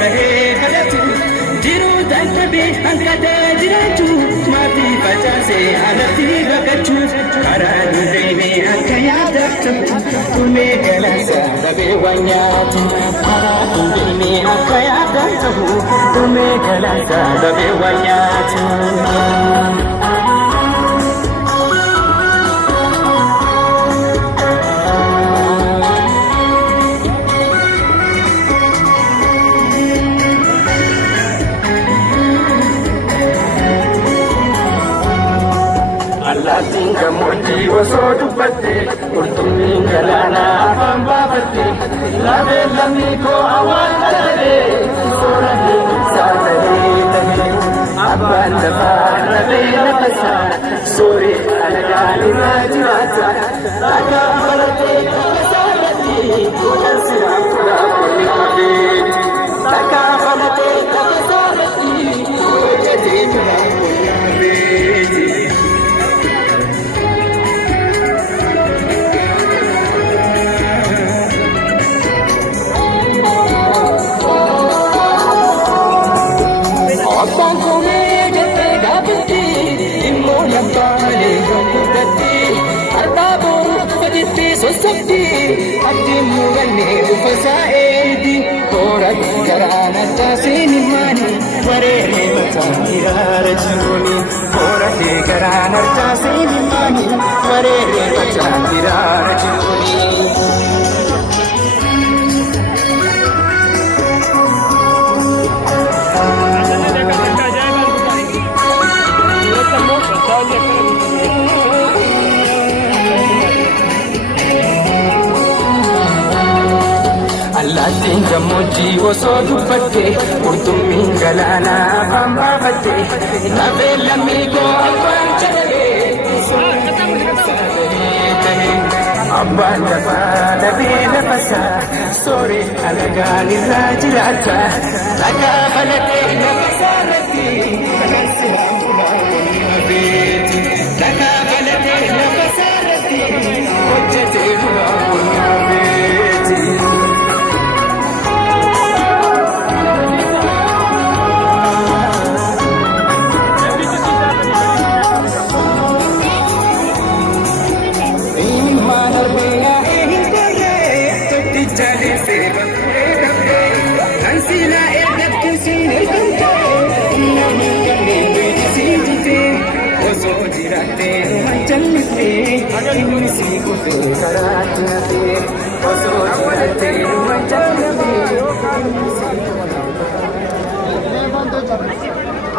bahee kadhatu jiruu dadhabee hanqatee jiraachuu maatii facaasee alatti baqachuuf karaa deemee akka yaadatu dhumee galaansa dhabee waan nyaatu karaa deemee akka yaadatu dhumee galaansa dhabee waan nyaatu. Allaattiin gammoojjii osoo dubbatte qurxummiin galaanaa afaan baafatte lafee lammii koo awwaala ta'ee sooranii saaxilee ta'ee abbaan lafaa lafee lafasaa sooree alagaan irraa jiraata akka baratee lafasaarratti godhansiraa fuudhaa qonni qabeeti akka baratee lafasaarratti hojjetee fuudhaa qonni qabeeti. Abdi murane ufasa edi orat karana tasini mani warere matangira chuni orat karana tasini mani warere matangira chuni. Allaattiin gammoojjii osoo dubbatte qurxummiin galaanaa afaan baafatte lafee lammii koo abbaan jedhee abbaan lafaa lafee lafasaa sooree alagaan irraa jiraata dhagaa falatee lafasaarratti kanarsi hambumaa qonni qabeeti dhagaa falatee lafasaarratti hojjetee bulaa qonni qabeeti. Jannate,